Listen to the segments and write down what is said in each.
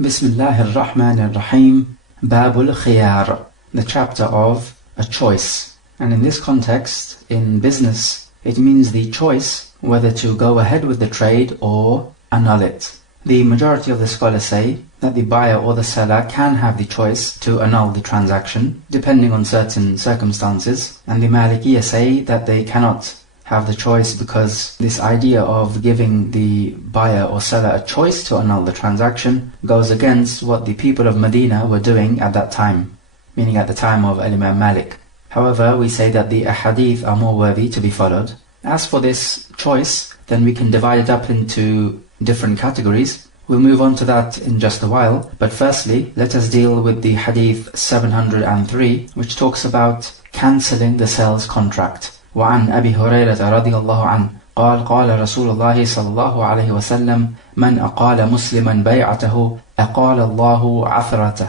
Bismillahir Rahmanir Rahim. Babul Khiyar, the chapter of a choice. And in this context, in business, it means the choice whether to go ahead with the trade or annul it. The majority of the scholars say that the buyer or the seller can have the choice to annul the transaction, depending on certain circumstances. And the Malikiyya say that they cannot have the choice because this idea of giving the buyer or seller a choice to annul the transaction goes against what the people of Medina were doing at that time, meaning at the time of Imam Malik. However, we say that the ahadith are more worthy to be followed. As for this choice, then we can divide it up into different categories. We'll move on to that in just a while, but firstly, let us deal with the hadith 703, which talks about cancelling the sales contract. وعن أبي هريرة رضي الله عنه قال قال رسول الله صلى الله عليه وسلم من أقال مسلما بيعته أقال الله عثرته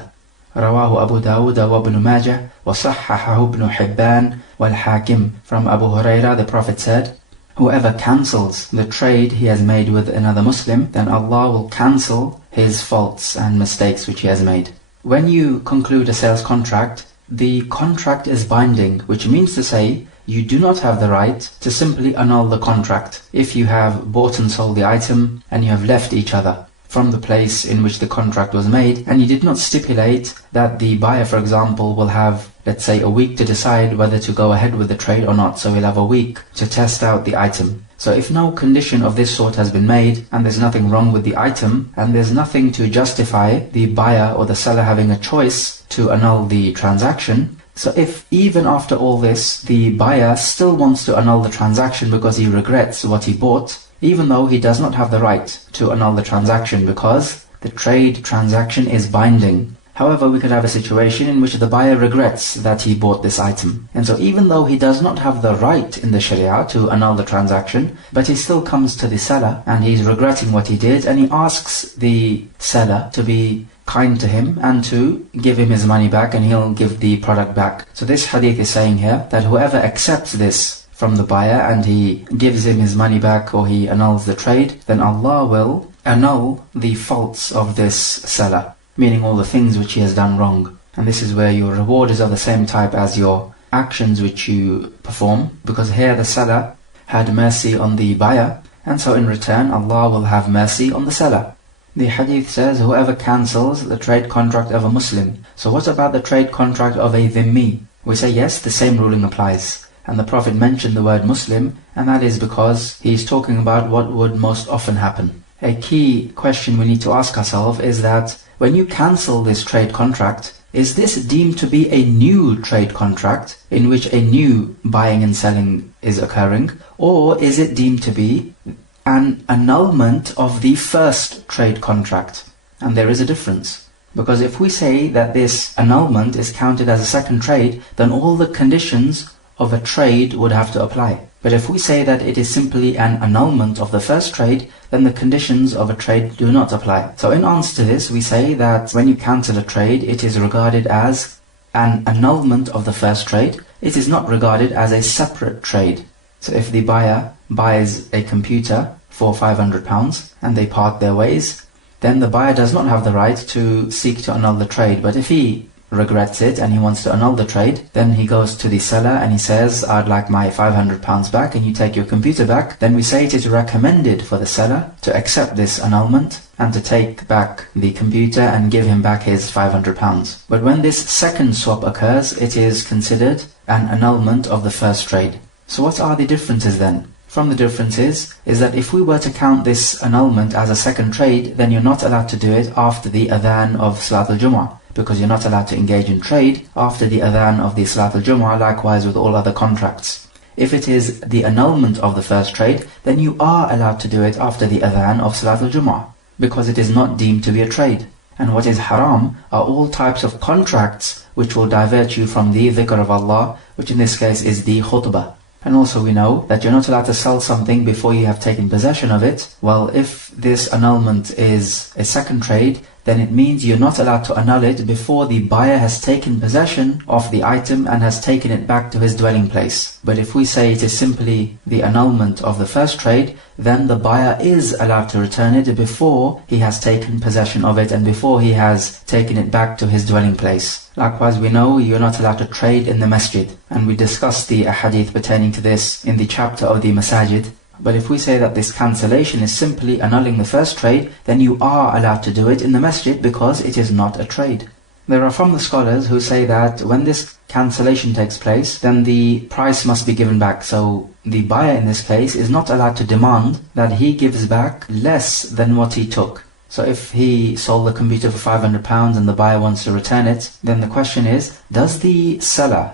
رواه أبو داود وابن ماجه وصححه ابن حبان والحاكم. From Abu Hurairah, the Prophet said, whoever cancels the trade he has made with another Muslim, then Allah will cancel his faults and mistakes which he has made. When you conclude a sales contract, the contract is binding, which means to say you do not have the right to simply annul the contract if you have bought and sold the item and you have left each other from the place in which the contract was made, and you did not stipulate that the buyer, for example, will have, let's say, a week to decide whether to go ahead with the trade or not, so he'll have a week to test out the item. So if no condition of this sort has been made, and there's nothing wrong with the item, and there's nothing to justify the buyer or the seller having a choice to annul the transaction, so if even after all this, the buyer still wants to annul the transaction because he regrets what he bought, even though he does not have the right to annul the transaction because the trade transaction is binding. However, we could have a situation in which the buyer regrets that he bought this item. And so even though he does not have the right in the Sharia to annul the transaction, but he still comes to the seller and he's regretting what he did, and he asks the seller to be kind to him and to give him his money back, and he'll give the product back. So this hadith is saying here that whoever accepts this from the buyer and he gives him his money back or he annuls the trade, then Allah will annul the faults of this seller, meaning all the things which he has done wrong. And this is where your reward is of the same type as your actions which you perform, because here the seller had mercy on the buyer, and so in return Allah will have mercy on the seller. The hadith says, whoever cancels the trade contract of a Muslim. So what about the trade contract of a dhimmi? We say yes, the same ruling applies. And the Prophet mentioned the word Muslim, and that is because he's talking about what would most often happen. A key question we need to ask ourselves is that when you cancel this trade contract, is this deemed to be a new trade contract in which a new buying and selling is occurring, or is it deemed to be an annulment of the first trade contract? And there is a difference. Because if we say that this annulment is counted as a second trade, then all the conditions of a trade would have to apply. But if we say that it is simply an annulment of the first trade, then the conditions of a trade do not apply. So in answer to this, we say that when you cancel a trade, it is regarded as an annulment of the first trade. It is not regarded as a separate trade. So if the buyer buys a computer for £500 and they part their ways, then the buyer does not have the right to seek to annul the trade. But if he regrets it and he wants to annul the trade, then he goes to the seller and he says, I'd like my £500 back and you take your computer back. Then we say it is recommended for the seller to accept this annulment and to take back the computer and give him back his £500. But when this second swap occurs, it is considered an annulment of the first trade. So what are the differences then? From the differences is that if we were to count this annulment as a second trade, then you're not allowed to do it after the adhan of Salat al-Jumu'ah, because you're not allowed to engage in trade after the adhan of the Salat al-Jumu'ah, likewise with all other contracts. If it is the annulment of the first trade, then you are allowed to do it after the adhan of Salat al-Jumu'ah, because it is not deemed to be a trade. And what is haram are all types of contracts which will divert you from the dhikr of Allah, which in this case is the khutbah. And also we know that you're not allowed to sell something before you have taken possession of it. Well, if this annulment is a second trade, then it means you're not allowed to annul it before the buyer has taken possession of the item and has taken it back to his dwelling place. But if we say it is simply the annulment of the first trade, then the buyer is allowed to return it before he has taken possession of it and before he has taken it back to his dwelling place. Likewise, we know you're not allowed to trade in the masjid, and we discussed the ahadith pertaining to this in the chapter of the masajid. But if we say that this cancellation is simply annulling the first trade, then you are allowed to do it in the masjid because it is not a trade. There are from the scholars who say that when this cancellation takes place, then the price must be given back. So the buyer in this case is not allowed to demand that he gives back less than what he took. So if he sold the computer for £500 and the buyer wants to return it, then the question is, does the seller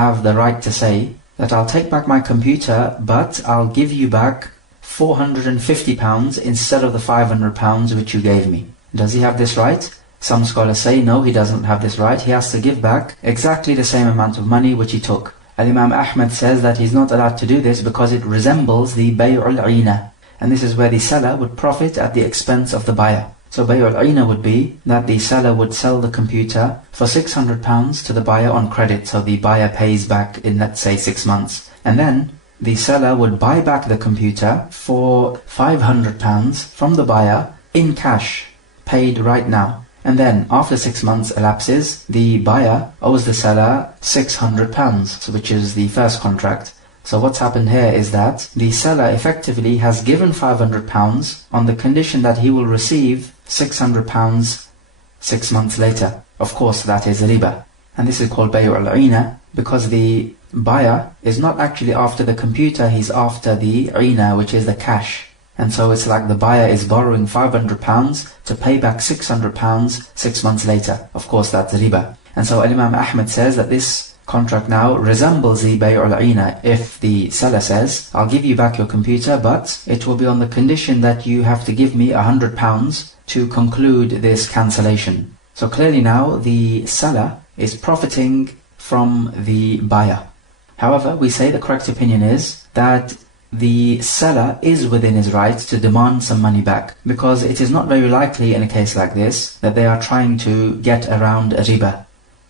have the right to say that I'll take back my computer, but I'll give you back £450 instead of the £500 which you gave me? Does he have this right? Some scholars say no, he doesn't have this right. He has to give back exactly the same amount of money which he took. Imam Ahmad says that he's not allowed to do this because it resembles the bay'ul 'ina, and this is where the seller would profit at the expense of the buyer. So bay'ul 'ina would be that the seller would sell the computer for £600 to the buyer on credit, so the buyer pays back in, let's say, 6 months. And then the seller would buy back the computer for £500 from the buyer in cash, paid right now. And then after 6 months elapses, the buyer owes the seller £600, which is the first contract. So what's happened here is that the seller effectively has given £500 on the condition that he will receive £600 6 months later. Of course, that is riba. And this is called bay'ul 'ina because the buyer is not actually after the computer, he's after the 'ina, which is the cash. And so it's like the buyer is borrowing £500 to pay back £600 6 months later. Of course, that's riba. And so Imam Ahmad says that this contract now resembles the bay'ul 'ina. If the seller says, I'll give you back your computer, but it will be on the condition that you have to give me £100 to conclude this cancellation. So clearly now the seller is profiting from the buyer. However, we say the correct opinion is that the seller is within his right to demand some money back, because it is not very likely in a case like this that they are trying to get around riba.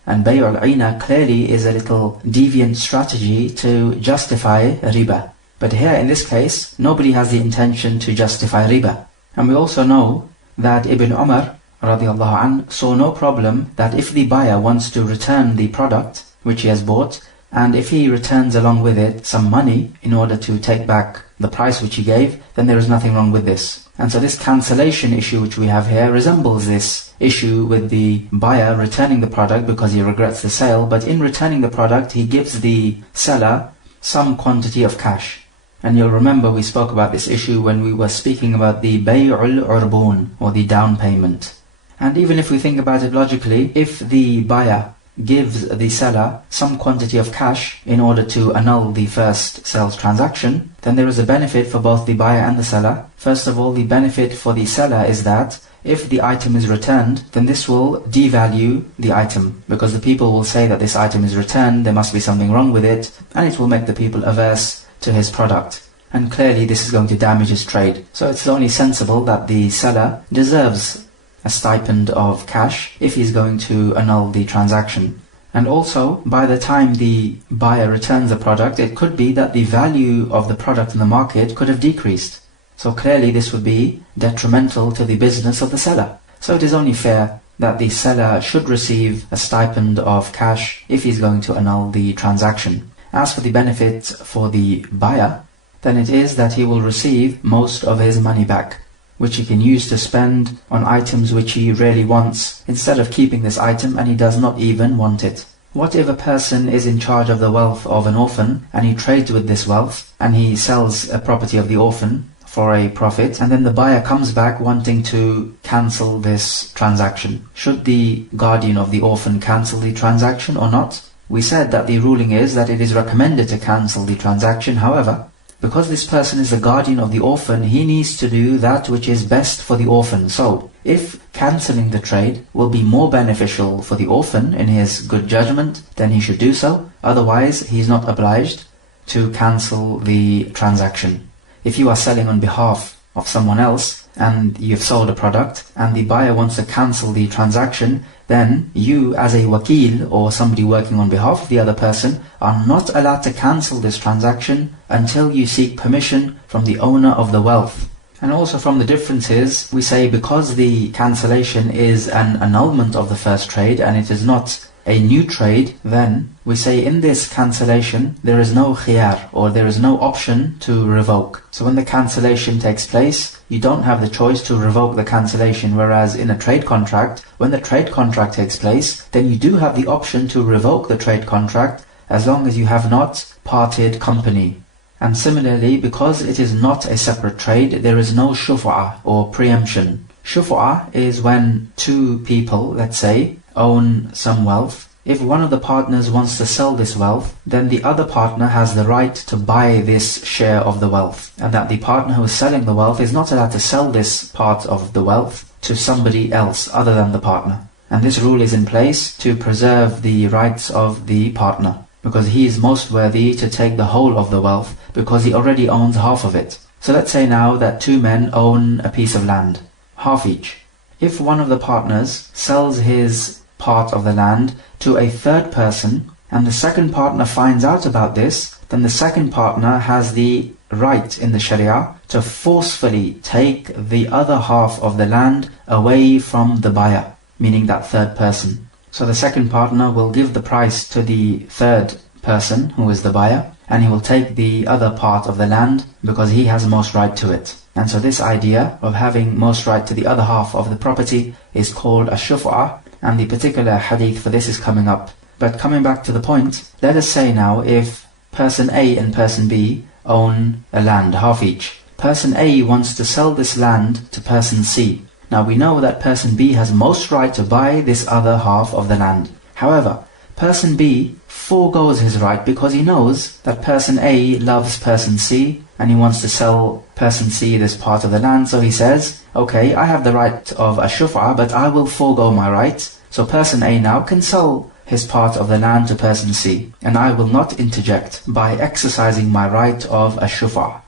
And bay'ul 'ina clearly is a little deviant strategy to justify riba. But here in this case, nobody has the intention to justify riba. And we also know that Ibn Umar radiallahu anh saw no problem that if the buyer wants to return the product which he has bought, and if he returns along with it some money in order to take back the price which he gave, then there is nothing wrong with this. And so this cancellation issue which we have here resembles this issue with the buyer returning the product because he regrets the sale, but in returning the product he gives the seller some quantity of cash. And you'll remember we spoke about this issue when we were speaking about the bay'ul urbun, or the down payment. And even if we think about it logically, if the buyer gives the seller some quantity of cash in order to annul the first sales transaction, then there is a benefit for both the buyer and the seller. First of all, the benefit for the seller is that if the item is returned, then this will devalue the item, because the people will say that this item is returned, there must be something wrong with it, and it will make the people averse to his product. And clearly this is going to damage his trade. So it's only sensible that the seller deserves a stipend of cash if he's going to annul the transaction. And also, by the time the buyer returns the product, it could be that the value of the product in the market could have decreased. So clearly this would be detrimental to the business of the seller. So it is only fair that the seller should receive a stipend of cash if he's going to annul the transaction. As for the benefit for the buyer, then it is that he will receive most of his money back, which he can use to spend on items which he really wants, instead of keeping this item and he does not even want it. What if a person is in charge of the wealth of an orphan, and he trades with this wealth, and he sells a property of the orphan for a profit, and then the buyer comes back wanting to cancel this transaction? Should the guardian of the orphan cancel the transaction or not? We said that the ruling is that it is recommended to cancel the transaction. However, because this person is the guardian of the orphan, he needs to do that which is best for the orphan. So, if cancelling the trade will be more beneficial for the orphan in his good judgment, then he should do so. Otherwise, he is not obliged to cancel the transaction. If you are selling on behalf of someone else, and you've sold a product and the buyer wants to cancel the transaction, then you as a wakil or somebody working on behalf of the other person are not allowed to cancel this transaction until you seek permission from the owner of the wealth. And also from the differences, we say because the cancellation is an annulment of the first trade and it is not a new trade, then we say in this cancellation there is no khiyar, or there is no option to revoke. So when the cancellation takes place, you don't have the choice to revoke the cancellation, whereas in a trade contract, when the trade contract takes place, then you do have the option to revoke the trade contract as long as you have not parted company. And similarly, because it is not a separate trade, there is no shuf'ah or preemption. Shuf'ah is when two people, let's say, own some wealth. If one of the partners wants to sell this wealth, then the other partner has the right to buy this share of the wealth, and that the partner who is selling the wealth is not allowed to sell this part of the wealth to somebody else other than the partner. And this rule is in place to preserve the rights of the partner, because he is most worthy to take the whole of the wealth because he already owns half of it. So let's say now that two men own a piece of land, half each. If one of the partners sells his part of the land to a third person and the second partner finds out about this, then the second partner has the right in the Sharia to forcefully take the other half of the land away from the buyer, meaning that third person. So the second partner will give the price to the third person, who is the buyer, and he will take the other part of the land because he has most right to it. And so this idea of having most right to the other half of the property is called a shuf'ah, and the particular hadith for this is coming up. But coming back to the point, let us say now if person A and person B own a land, half each. Person A wants to sell this land to person C. Now we know that person B has most right to buy this other half of the land. However, person B foregoes his right because he knows that person A loves person C and he wants to sell person C this part of the land. So he says, okay, I have the right of a shuf'ah, but I will forego my right. So person A now can sell his part of the land to person C, and I will not interject by exercising my right of a shuf'ah.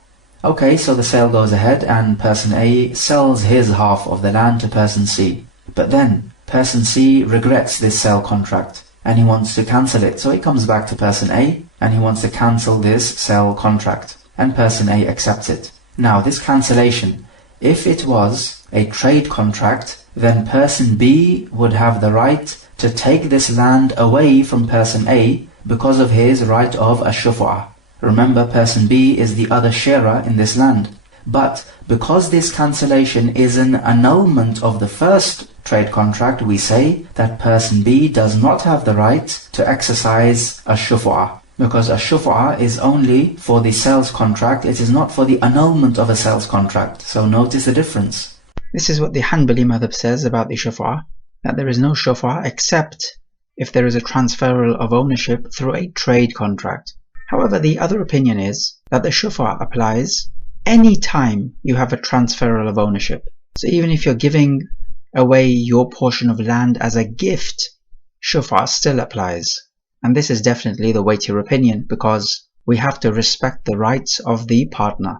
Okay, so the sale goes ahead and person A sells his half of the land to person C. But then person C regrets this sale contract and he wants to cancel it. So he comes back to person A and he wants to cancel this sale contract, and person A accepts it. Now this cancellation, if it was a trade contract, then person B would have the right to take this land away from person A because of his right of a shuf'ah. Remember, person B is the other sharer in this land. But because this cancellation is an annulment of the first trade contract, we say that person B does not have the right to exercise a shuf'ah, because a shuf'ah is only for the sales contract, it is not for the annulment of a sales contract. So notice the difference. This is what the Hanbali madhab says about the shuf'ah, that there is no shuf'ah except if there is a transferal of ownership through a trade contract. However, the other opinion is that the shuf'ah applies any time you have a transferal of ownership. So even if you're giving away your portion of land as a gift, shuf'ah still applies. And this is definitely the weightier opinion, because we have to respect the rights of the partner.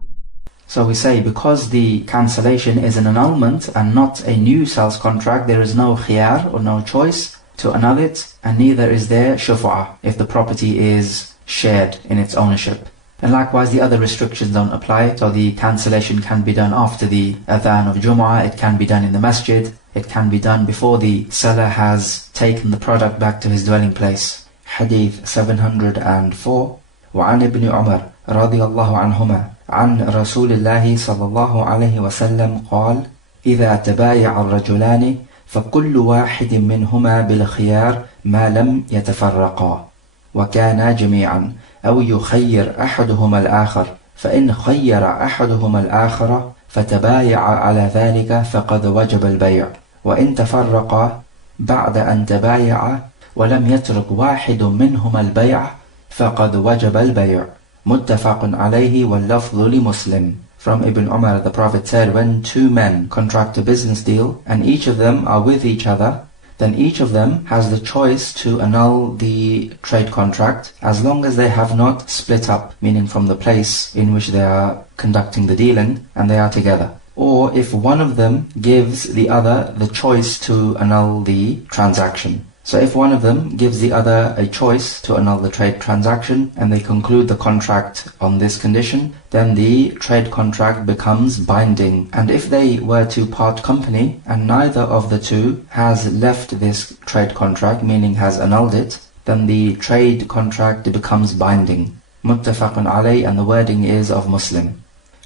So we say because the cancellation is an annulment and not a new sales contract, there is no khiyar or no choice to annul it, and neither is there shuf'ah if the property is shared in its ownership. And likewise the other restrictions don't apply. So the cancellation can be done after the adhan of Jum'ah, it can be done in the masjid, it can be done before the seller has taken the product back to his dwelling place. Hadith 704. وعن ابن عمر رضي الله عنهما عن رسول الله صلى الله عليه وسلم قال: إذا تبايع الرجلان فكل واحد منهما بالخيار ما لم يتفرقا وكانا جميعا أو يخير أحدهما الآخر، فإن خير أحدهما الآخر فتبايع على ذلك فقد وجب البيع، وإن تفرقا بعد أن تبايع ولم يترك واحد منهما البيع فقد وجب البيع. متفق عليه واللفظ لمسلم. From Ibn Umar, the Prophet said, when two men contract a business deal and each of them are with each other, then each of them has the choice to annul the trade contract as long as they have not split up, meaning from the place in which they are conducting the dealing, and they are together. or if one of them gives the other the choice to annul the transaction. So if one of them gives the other a choice to annul the trade transaction and they conclude the contract on this condition, then the trade contract becomes binding. And if they were to part company and neither of the two has left this trade contract, meaning has annulled it, then the trade contract becomes binding. Muttafaqun alayh, and the wording is of Muslim.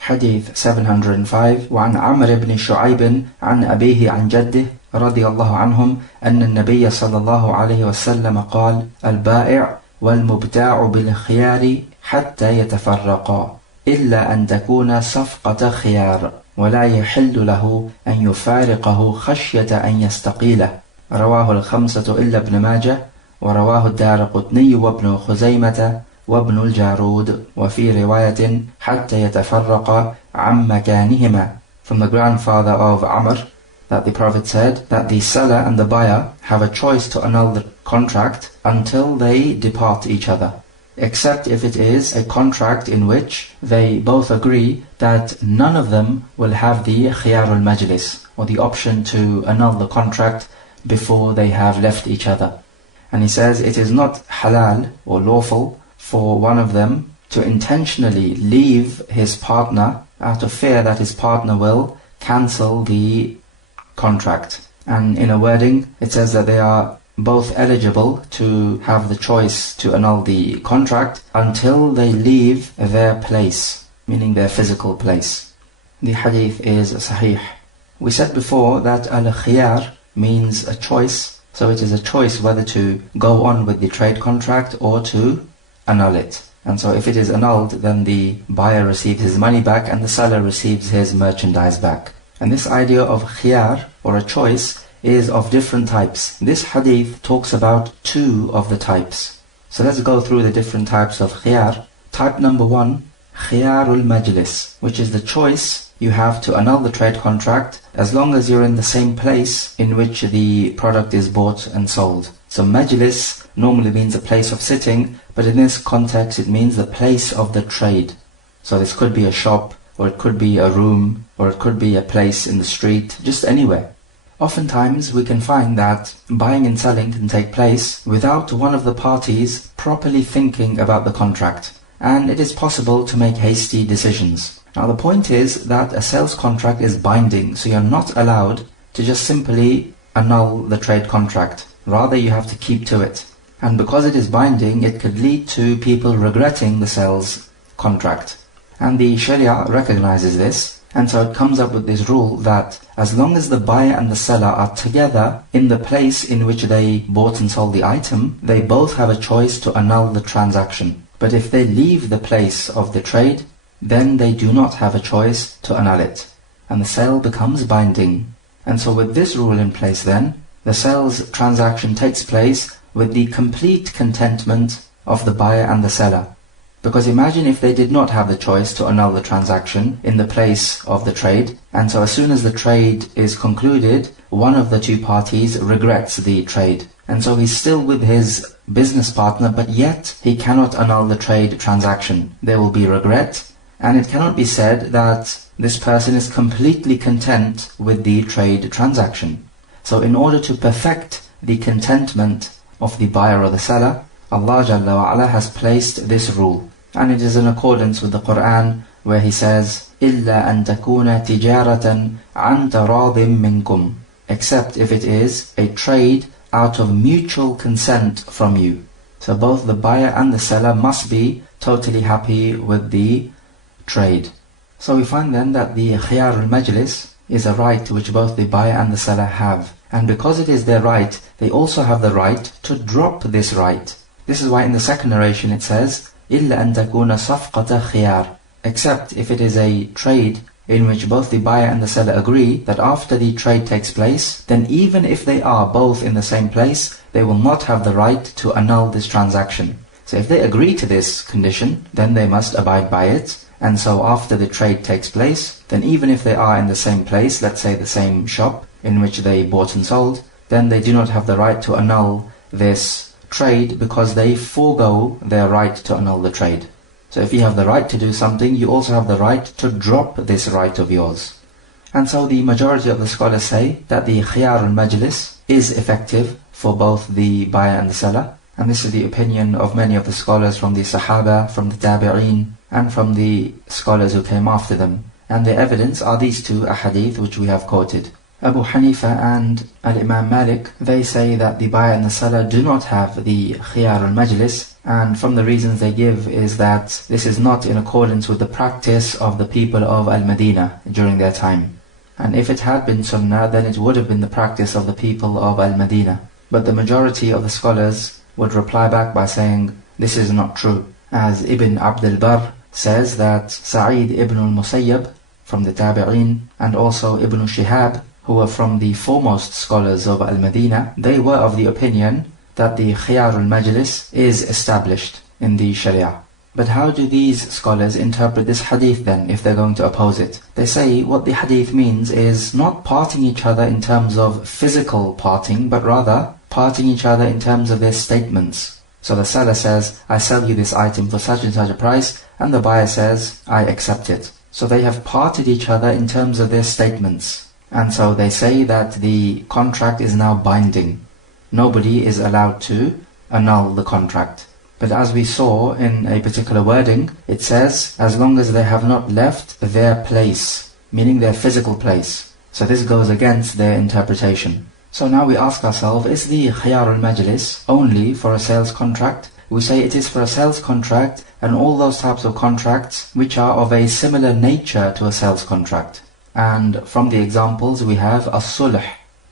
Hadith 705. وعن عمرو بن شعيب عن أبيه عن جده رضي الله عنهم أن النبي صلى الله عليه وسلم قال: البائع والمبتاع بالخيار حتى يتفرقا إلا أن تكون صفقة خيار ولا يحل له أن يفارقه خشية أن يستقيله. رواه الخمسة إلا ابن ماجه، ورواه الدارقطني وابن خزيمة وابن الجارود، وفي رواية حتى يتفرق عن مكانهما. From the grandfather of Amr, that the Prophet said that the seller and the buyer have a choice to annul the contract until they depart each other, except if it is a contract in which they both agree that none of them will have the khiyar al-majlis, or the option to annul the contract before they have left each other. And he says it is not halal or lawful for one of them to intentionally leave his partner out of fear that his partner will cancel the contract. And in a wording it says that they are both eligible to have the choice to annul the contract until they leave their place, meaning their physical place. The hadith is sahih. We said before that al-khiyar means a choice, so it is a choice whether to go on with the trade contract or to annul it. And so if it is annulled, then the buyer receives his money back and the seller receives his merchandise back. And this idea of khiyar, or a choice, is of different types. This hadith talks about two of the types. So let's go through the different types of khiyar. Type number one, khiyarul majlis, which is the choice you have to annul the trade contract as long as you're in the same place in which the product is bought and sold. So majlis normally means a place of sitting, but in this context it means the place of the trade. So this could be a shop, or it could be a room, or it could be a place in the street, just anywhere. Oftentimes we can find that buying and selling can take place without one of the parties properly thinking about the contract, and it is possible to make hasty decisions. Now the point is that a sales contract is binding, so you're not allowed to just simply annul the trade contract. Rather, you have to keep to it. And because it is binding, it could lead to people regretting the sales contract. And the Sharia recognizes this, and so it comes up with this rule that as long as the buyer and the seller are together in the place in which they bought and sold the item, they both have a choice to annul the transaction. But if they leave the place of the trade, then they do not have a choice to annul it, and the sale becomes binding. And so with this rule in place then, the sales transaction takes place with the complete contentment of the buyer and the seller. Because imagine if they did not have the choice to annul the transaction in the place of the trade, and so as soon as the trade is concluded, one of the two parties regrets the trade. And so he's still with his business partner, but yet he cannot annul the trade transaction. There will be regret, and it cannot be said that this person is completely content with the trade transaction. So in order to perfect the contentment of the buyer or the seller, Allah Jalla wa Ala has placed this rule. And it is in accordance with the Quran, where He says, إِلَّا أَن تَكُونَ تِجَارَةً عَن تَرَاضٍ مِّنْكُمْ, except if it is a trade out of mutual consent from you. So both the buyer and the seller must be totally happy with the trade. So we find then that the khiyar al-majlis is a right which both the buyer and the seller have. And because it is their right, they also have the right to drop this right. This is why in the second narration it says, إِلَّا أَن تَكُونَ صَفْقَةَ خِيَارٍ, except if it is a trade in which both the buyer and the seller agree that after the trade takes place, then even if they are both in the same place, they will not have the right to annul this transaction. So if they agree to this condition, then they must abide by it. And so after the trade takes place, then even if they are in the same place, let's say the same shop in which they bought and sold, then they do not have the right to annul this trade because they forego their right to annul the trade. So if you have the right to do something, you also have the right to drop this right of yours. And so the majority of the scholars say that the khiyar al-majlis is effective for both the buyer and the seller. And this is the opinion of many of the scholars from the Sahaba, from the Tabi'een, and from the scholars who came after them. And the evidence are these two ahadith which we have quoted. Abu Hanifa and Al-Imam Malik, they say that the buyer and the seller do not have the khiyar al-majlis, and from the reasons they give is that this is not in accordance with the practice of the people of Al-Madinah during their time. And if it had been sunnah, then it would have been the practice of the people of Al-Madinah. But the majority of the scholars would reply back by saying, this is not true. As Ibn Abd al-Barr says that Sa'id ibn al-Musayyab from the Tabi'een and also Ibn Shihab, who were from the foremost scholars of Al-Madinah, they were of the opinion that the khiyar al-majlis is established in the Sharia. But how do these scholars interpret this hadith then, if they're going to oppose it? They say what the hadith means is not parting each other in terms of physical parting, but rather parting each other in terms of their statements. So the seller says, I sell you this item for such and such a price, and the buyer says, I accept it. So they have parted each other in terms of their statements. And so they say that the contract is now binding. Nobody is allowed to annul the contract. But as we saw in a particular wording, it says, as long as they have not left their place, meaning their physical place. So this goes against their interpretation. So now we ask ourselves, is the khiyar al-majlis only for a sales contract? We say it is for a sales contract and all those types of contracts which are of a similar nature to a sales contract. And from the examples we have as-sulh,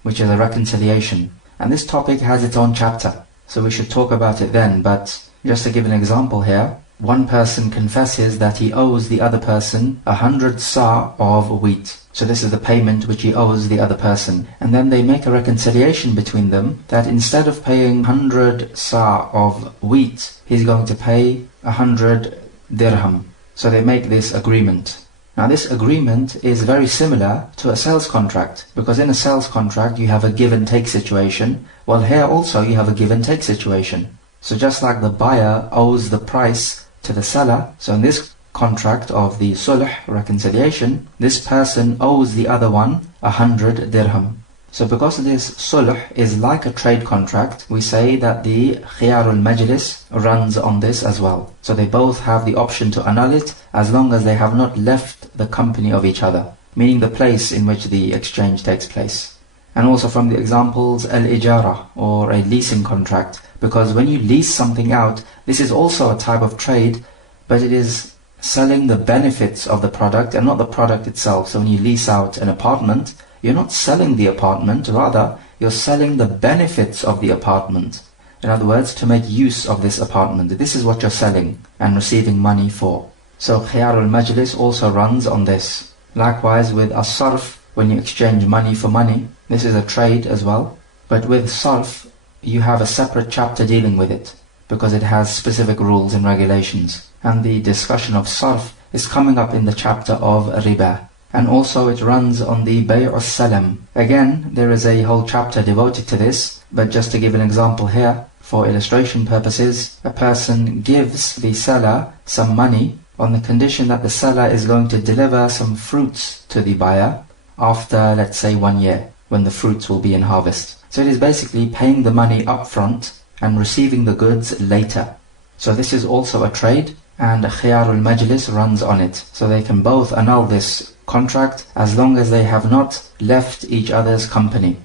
which is a reconciliation. And this topic has its own chapter, so we should talk about it then. But just to give an example here, one person confesses that he owes the other person 100 sa' of wheat. So this is the payment which he owes the other person. And then they make a reconciliation between them that instead of paying 100 sa' of wheat, he's going to pay 100 dirham. So they make this agreement. Now this agreement is very similar to a sales contract, because in a sales contract you have a give and take situation, while here also you have a give and take situation. So just like the buyer owes the price to the seller, so in this contract of the sulh, reconciliation, this person owes the other one 100 dirham. So because this sulh is like a trade contract, we say that the khiyar al-majlis runs on this as well. So they both have the option to annul it as long as they have not left the company of each other, meaning the place in which the exchange takes place. And also from the examples, al-ijara, or a leasing contract, because when you lease something out, this is also a type of trade, but it is selling the benefits of the product and not the product itself. So when you lease out an apartment, you're not selling the apartment, rather you're selling the benefits of the apartment. In other words, to make use of this apartment. This is what you're selling and receiving money for. So khiyar al-majlis also runs on this. Likewise with as-sarf, when you exchange money for money, this is a trade as well. But with sarf, you have a separate chapter dealing with it, because it has specific rules and regulations. And the discussion of sarf is coming up in the chapter of riba. And also it runs on the bay' as-salam. Again, there is a whole chapter devoted to this, but just to give an example here, for illustration purposes, a person gives the seller some money on the condition that the seller is going to deliver some fruits to the buyer after, let's say, 1 year, when the fruits will be in harvest. So it is basically paying the money up front and receiving the goods later. So this is also a trade, and khiyar al-majlis runs on it. So they can both annul this contract as long as they have not left each other's company.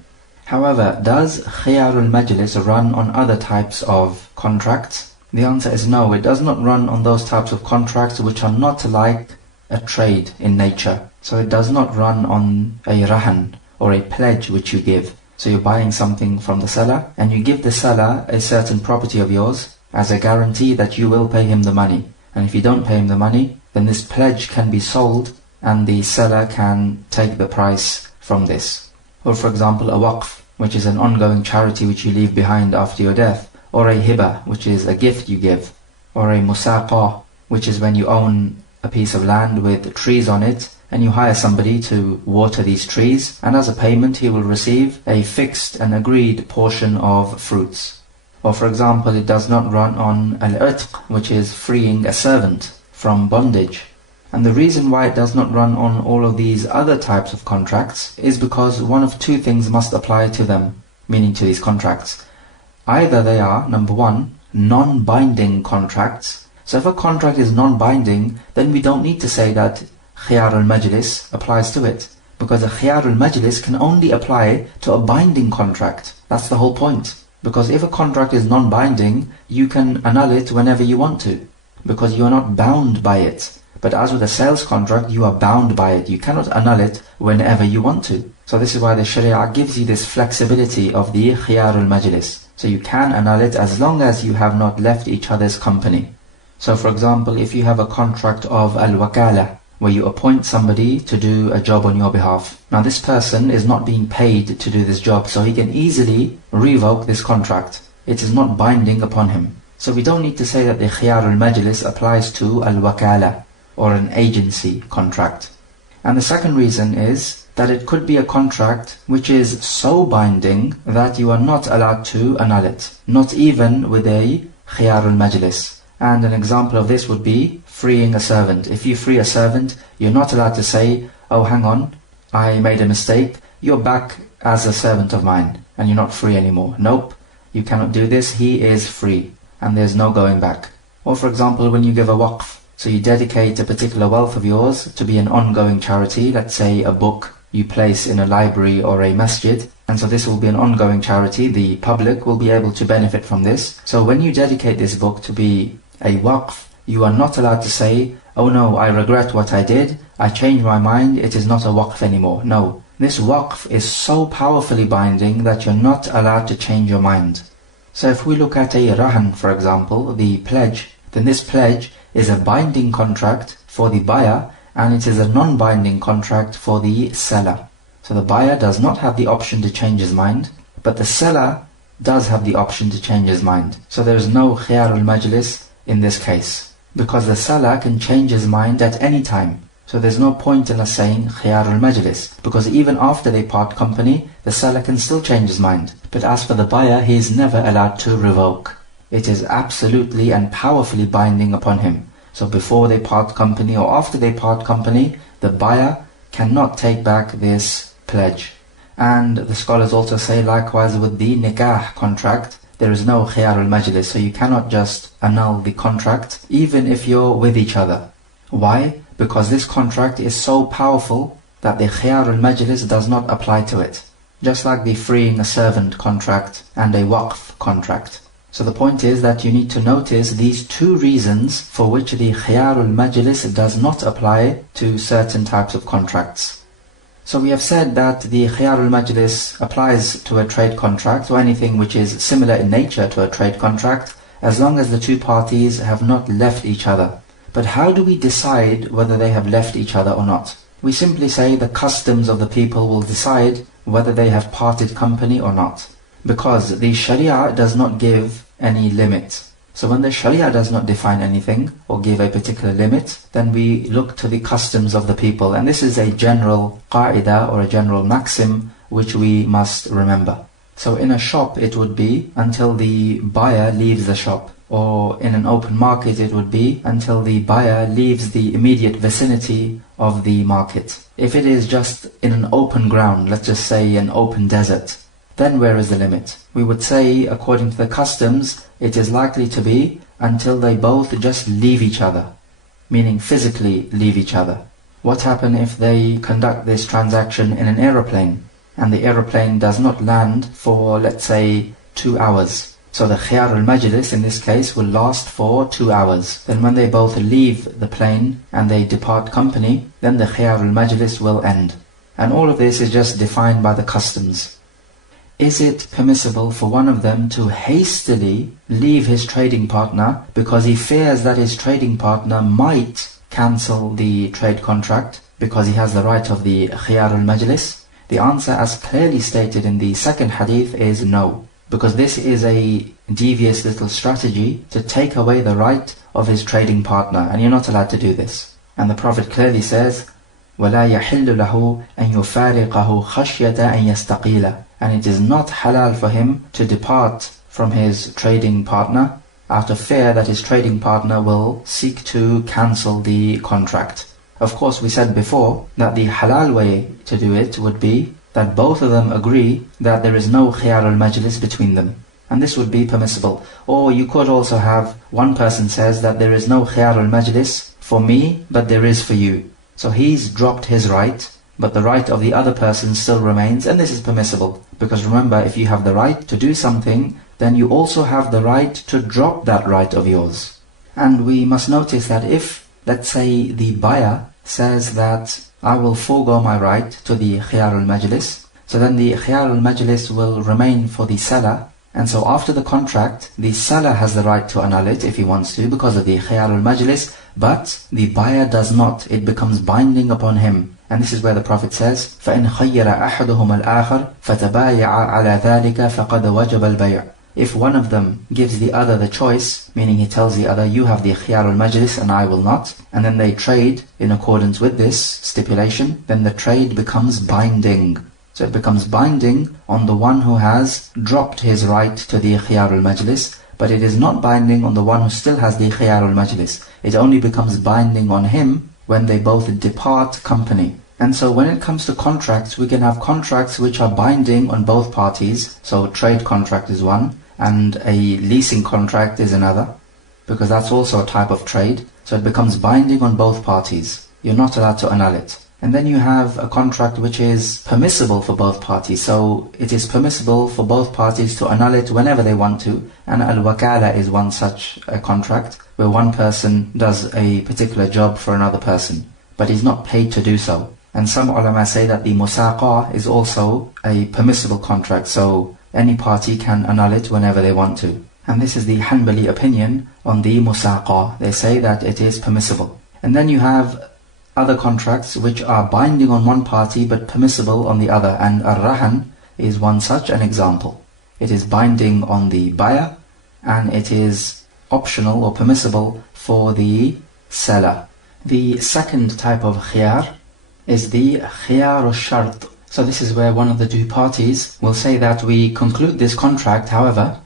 However, does khiyar al-majlis run on other types of contracts? The answer is no, it does not run on those types of contracts which are not like a trade in nature. So it does not run on a rahan, or a pledge which you give. So you're buying something from the seller, and you give the seller a certain property of yours as a guarantee that you will pay him the money. And if you don't pay him the money, then this pledge can be sold, and the seller can take the price from this. Or for example, a waqf, which is an ongoing charity which you leave behind after your death. Or a hiba, which is a gift you give. Or a musaqa, which is when you own a piece of land with trees on it, and you hire somebody to water these trees, and as a payment he will receive a fixed and agreed portion of fruits. Or for example, it does not run on al-'itq, which is freeing a servant from bondage. And the reason why it does not run on all of these other types of contracts is because one of two things must apply to them, meaning to these contracts. Either they are, number one, non-binding contracts. So if a contract is non-binding, then we don't need to say that khiyar al-majlis applies to it, because a khiyar al-majlis can only apply to a binding contract. That's the whole point. Because if a contract is non-binding, you can annul it whenever you want to, because you are not bound by it. But as with a sales contract, you are bound by it. You cannot annul it whenever you want to. So this is why the Sharia gives you this flexibility of the khiyar al-majlis. So you can annul it as long as you have not left each other's company. So for example, if you have a contract of al-wakala, where you appoint somebody to do a job on your behalf. Now this person is not being paid to do this job, so he can easily revoke this contract. It is not binding upon him. So we don't need to say that the khiyar al-majlis applies to al-wakala, or an agency contract. And the second reason is that it could be a contract which is so binding that you are not allowed to annul it, not even with a khiyar al-majlis. And an example of this would be freeing a servant. If you free a servant, you're not allowed to say, oh hang on, I made a mistake, you're back as a servant of mine and you're not free anymore. Nope, you cannot do this, he is free and there's no going back. Or for example, when you give a waqf, so you dedicate a particular wealth of yours to be an ongoing charity, let's say a book you place in a library or a masjid, and so this will be an ongoing charity, the public will be able to benefit from this. So when you dedicate this book to be a waqf, you are not allowed to say, oh no, I regret what I did, I changed my mind, it is not a waqf anymore. No, this waqf is so powerfully binding that you're not allowed to change your mind. So if we look at a rahan, for example, the pledge, then this pledge is a binding contract for the buyer and it is a non-binding contract for the seller. So the buyer does not have the option to change his mind, but the seller does have the option to change his mind. So there is no khiyar al-majlis in this case, because the seller can change his mind at any time. So there's no point in us saying khiyar al-majlis, because even after they part company, the seller can still change his mind. But as for the buyer, he is never allowed to revoke. It is absolutely and powerfully binding upon him. So before they part company or after they part company, the buyer cannot take back this pledge. And the scholars also say likewise with the nikah contract, there is no khiyar al-majlis, so you cannot just annul the contract even if you're with each other. Why? Because this contract is so powerful that the khiyar al-majlis does not apply to it. Just like the freeing a servant contract and a waqf contract. So the point is that you need to notice these two reasons for which the khiyar al-majlis does not apply to certain types of contracts. So we have said that the khiyar al-majlis applies to a trade contract or anything which is similar in nature to a trade contract as long as the two parties have not left each other. But how do we decide whether they have left each other or not? We simply say the customs of the people will decide whether they have parted company or not. Because the Sharia does not give any limit. So when the Sharia does not define anything or give a particular limit, then we look to the customs of the people. And this is a general qaida or a general maxim which we must remember. So in a shop it would be until the buyer leaves the shop. Or in an open market it would be until the buyer leaves the immediate vicinity of the market. If it is just in an open ground, let's just say an open desert, then where is the limit? We would say, according to the customs, it is likely to be until they both just leave each other, meaning physically leave each other. What happens if they conduct this transaction in an aeroplane, and the aeroplane does not land for, let's say, 2 hours? So the khiyar al-majlis in this case will last for 2 hours. Then when they both leave the plane and they depart company, then the khiyar al-majlis will end. And all of this is just defined by the customs. Is it permissible for one of them to hastily leave his trading partner because he fears that his trading partner might cancel the trade contract because he has the right of the khiyar al-majlis? The answer, as clearly stated in the second hadith, is no. Because this is a devious little strategy to take away the right of his trading partner, and you're not allowed to do this. And the Prophet clearly says, وَلَا يَحِلُّ لَهُ أَن يُفَارِقَهُ خَشْيَةَ أَن يَسْتَقِيلَ. And it is not halal for him to depart from his trading partner out of fear that his trading partner will seek to cancel the contract. Of course, we said before that the halal way to do it would be that both of them agree that there is no khiyar al-majlis between them. And this would be permissible. Or you could also have one person says that there is no khiyar al-majlis for me, but there is for you. So he's dropped his right, but the right of the other person still remains, and this is permissible. Because remember, if you have the right to do something, then you also have the right to drop that right of yours. And we must notice that if, let's say, the buyer says that I will forego my right to the khiyar al-majlis, so then the khiyar al-majlis will remain for the seller, and so after the contract, the seller has the right to annul it if he wants to because of the khiyar al-majlis, but the buyer does not. It becomes binding upon him. And this is where the Prophet says, فَإِنْ خَيَّرَ أَحَدُهُمَ الْآخَرِ فَتَبَايَعَ عَلَى ذَلِكَ فَقَدْ وَجَبَ الْبَيْعُ. If one of them gives the other the choice, meaning he tells the other, you have the khiyar al-majlis and I will not, and then they trade in accordance with this stipulation, then the trade becomes binding. So it becomes binding on the one who has dropped his right to the khiyar al-majlis, but it is not binding on the one who still has the khiyar al-majlis. It only becomes binding on him when they both depart company. And so when it comes to contracts, we can have contracts which are binding on both parties. So a trade contract is one, and a leasing contract is another, because that's also a type of trade. So it becomes binding on both parties. You're not allowed to annul it. And then you have a contract which is permissible for both parties. So it is permissible for both parties to annul it whenever they want to. And al-wakala is one such a contract, where one person does a particular job for another person, but he's not paid to do so. And some ulama say that the musaqa is also a permissible contract, so any party can annul it whenever they want to. And this is the Hanbali opinion on the musaqa. They say that it is permissible. And then you have other contracts which are binding on one party but permissible on the other, and ar-rahan is one such an example. It is binding on the buyer and it is optional or permissible for the seller. The second type of khiyar is the khiyar al-shart. So this is where one of the two parties will say that we conclude this contract, however,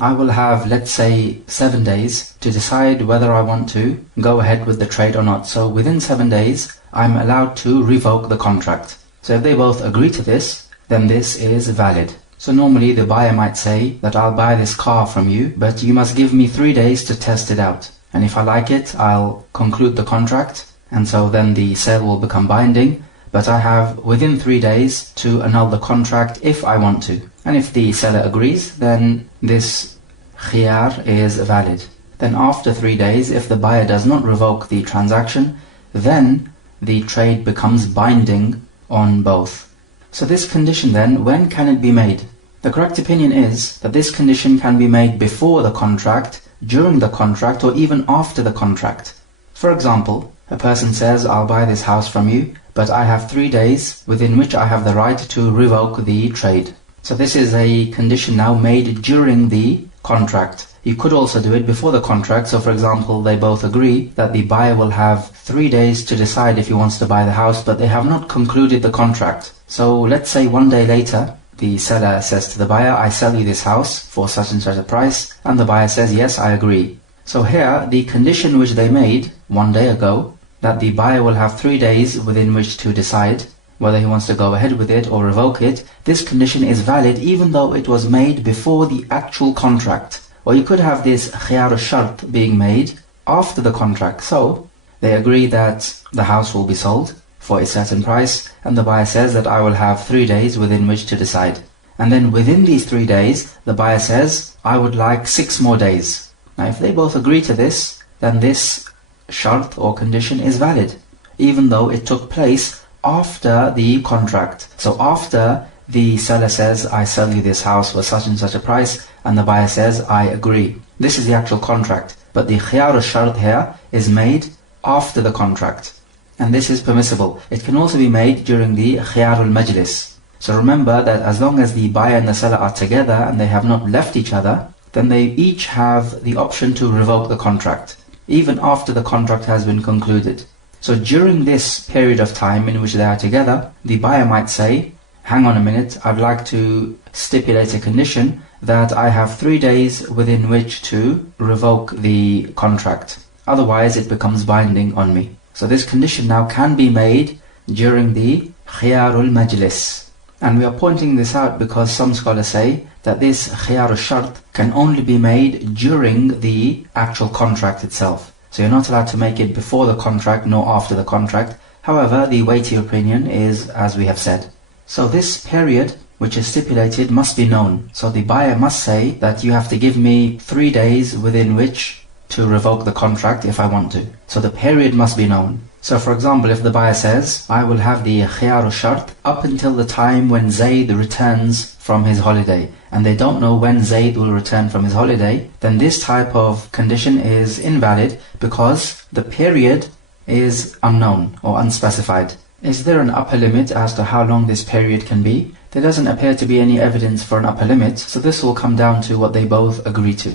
I will have, let's say, 7 days to decide whether I want to go ahead with the trade or not. So within 7 days, I'm allowed to revoke the contract. So if they both agree to this, then this is valid. So normally the buyer might say that I'll buy this car from you, but you must give me 3 days to test it out. And if I like it, I'll conclude the contract. And so then the sale will become binding, but I have within 3 days to annul the contract if I want to. And if the seller agrees, then this khiyar is valid. Then after 3 days, if the buyer does not revoke the transaction, then the trade becomes binding on both. So this condition then, when can it be made? The correct opinion is that this condition can be made before the contract, during the contract, or even after the contract. For example, a person says, I'll buy this house from you, but I have 3 days within which I have the right to revoke the trade. So this is a condition now made during the contract. You could also do it before the contract. So for example, they both agree that the buyer will have 3 days to decide if he wants to buy the house, but they have not concluded the contract. So let's say 1 day later, the seller says to the buyer, I sell you this house for such and such a price, and the buyer says, yes, I agree. So here, the condition which they made 1 day ago, that the buyer will have 3 days within which to decide whether he wants to go ahead with it or revoke it, this condition is valid even though it was made before the actual contract. Or you could have this khiyar al-shart being made after the contract. So they agree that the house will be sold for a certain price, and the buyer says that I will have 3 days within which to decide. And then within these 3 days, the buyer says, I would like 6 more days. Now if they both agree to this, then this shart or condition is valid, even though it took place after the contract. So after the seller says, I sell you this house for such and such a price, and the buyer says, I agree. This is the actual contract. But the khiyar al-shart here is made after the contract. And this is permissible. It can also be made during the khiyar al-majlis. So remember that as long as the buyer and the seller are together and they have not left each other, then they each have the option to revoke the contract, even after the contract has been concluded. So during this period of time in which they are together, the buyer might say, hang on a minute, I'd like to stipulate a condition that I have 3 days within which to revoke the contract. Otherwise it becomes binding on me. So this condition now can be made during the khiyarul majlis. And we are pointing this out because some scholars say that this khiyarul shart can only be made during the actual contract itself. So you're not allowed to make it before the contract nor after the contract. However, the weighty opinion is as we have said. So this period which is stipulated must be known. So the buyer must say that you have to give me 3 days within which to revoke the contract if I want to. So the period must be known. So for example, if the buyer says, I will have the khiyar shart up until the time when Zayd returns from his holiday, and they don't know when Zayd will return from his holiday, then this type of condition is invalid because the period is unknown or unspecified. Is there an upper limit as to how long this period can be? There doesn't appear to be any evidence for an upper limit, so this will come down to what they both agree to.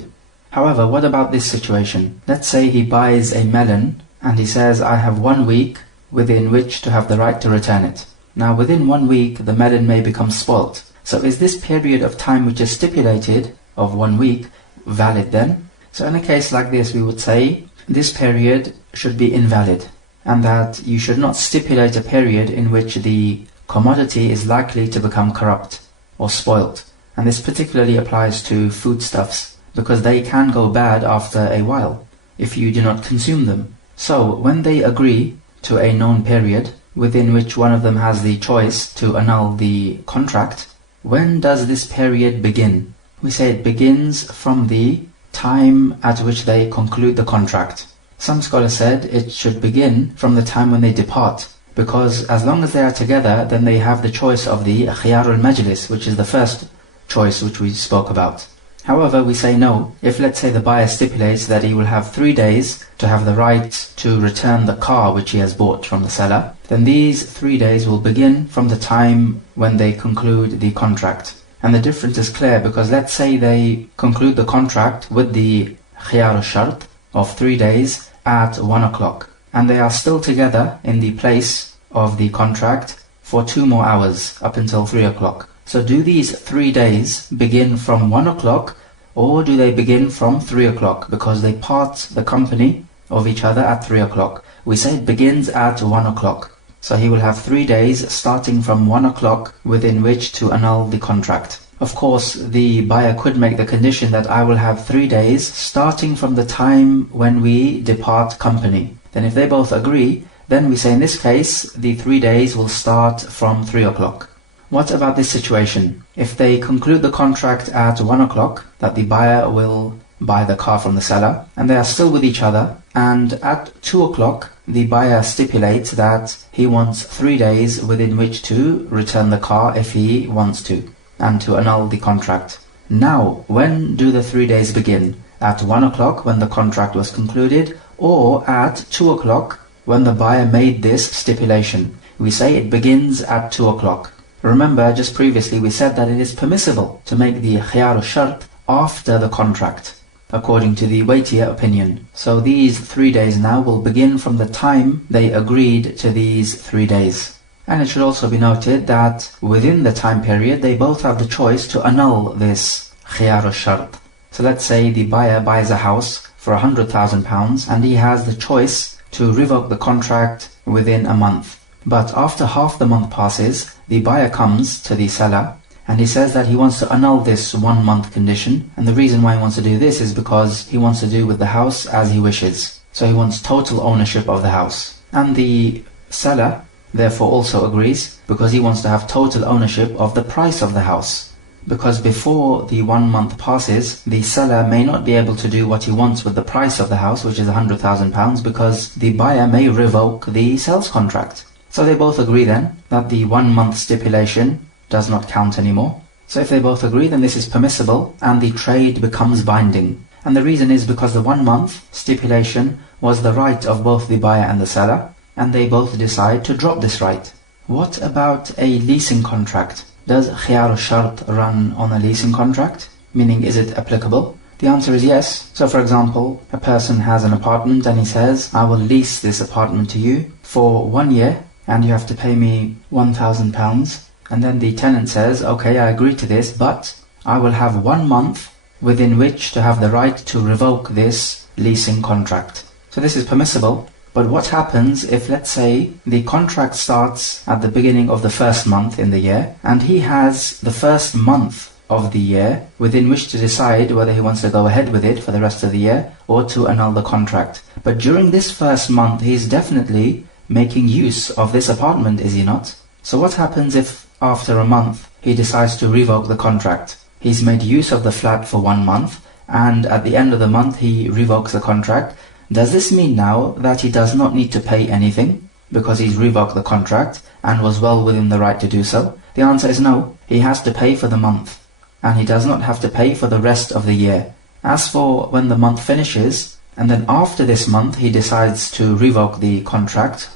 However, what about this situation? Let's say he buys a melon and he says, I have 1 week within which to have the right to return it. Now within 1 week the melon may become spoilt. So is this period of time which is stipulated of 1 week valid then? So in a case like this we would say this period should be invalid, and that you should not stipulate a period in which the commodity is likely to become corrupt or spoilt. And this particularly applies to foodstuffs, because they can go bad after a while if you do not consume them. So when they agree to a known period within which one of them has the choice to annul the contract, when does this period begin? We say it begins from the time at which they conclude the contract. Some scholars said it should begin from the time when they depart, because as long as they are together, then they have the choice of the khiyarul majlis, which is the first choice which we spoke about. However, we say no. If let's say the buyer stipulates that he will have 3 days to have the right to return the car which he has bought from the seller, then these 3 days will begin from the time when they conclude the contract. And the difference is clear, because let's say they conclude the contract with the khiyar shart of 3 days at 1 o'clock, and they are still together in the place of the contract for 2 more hours up until 3 o'clock. So do these 3 days begin from 1 o'clock, or do they begin from 3 o'clock? Because they part the company of each other at 3 o'clock. We say it begins at 1 o'clock. So he will have 3 days starting from 1 o'clock within which to annul the contract. Of course, the buyer could make the condition that I will have 3 days starting from the time when we depart company. Then if they both agree, then we say in this case, the 3 days will start from 3 o'clock. What about this situation? If they conclude the contract at 1 o'clock, that the buyer will buy the car from the seller, and they are still with each other, and at 2 o'clock, the buyer stipulates that he wants 3 days within which to return the car if he wants to, and to annul the contract. Now, when do the 3 days begin? At 1 o'clock when the contract was concluded, or at 2 o'clock when the buyer made this stipulation? We say it begins at 2 o'clock. Remember, just previously we said that it is permissible to make the khiyar shart after the contract, according to the weightier opinion. So these 3 days now will begin from the time they agreed to these 3 days. And it should also be noted that within the time period they both have the choice to annul this khiyar shart. So let's say the buyer buys a house for £100,000 and he has the choice to revoke the contract within a month. But after half the month passes, the buyer comes to the seller and he says that he wants to annul this 1 month condition. And the reason why he wants to do this is because he wants to do with the house as he wishes. So he wants total ownership of the house. And the seller therefore also agrees, because he wants to have total ownership of the price of the house. Because before the 1 month passes, the seller may not be able to do what he wants with the price of the house, which is £100,000, because the buyer may revoke the sales contract. So they both agree then that the 1 month stipulation does not count anymore. So if they both agree, then this is permissible and the trade becomes binding. And the reason is because the 1 month stipulation was the right of both the buyer and the seller, and they both decide to drop this right. What about a leasing contract? Does khiyar shart run on a leasing contract? Meaning, is it applicable? The answer is yes. So for example, a person has an apartment and he says, I will lease this apartment to you for 1 year, and you have to pay me £1,000. And then the tenant says, okay, I agree to this, but I will have 1 month within which to have the right to revoke this leasing contract. So this is permissible, But what happens if, let's say, the contract starts at the beginning of the first month in the year, and he has the first month of the year within which to decide whether he wants to go ahead with it for the rest of the year or to annul the contract. But during this first month, he's definitely making use of this apartment, is he not? So what happens if after a month he decides to revoke the contract? He's made use of the flat for 1 month, and at the end of the month he revokes the contract. Does this mean now that he does not need to pay anything because he's revoked the contract and was well within the right to do so? The answer is no. He has to pay for the month, and he does not have to pay for the rest of the year. As for when the month finishes, and then after this month he decides to revoke the contract,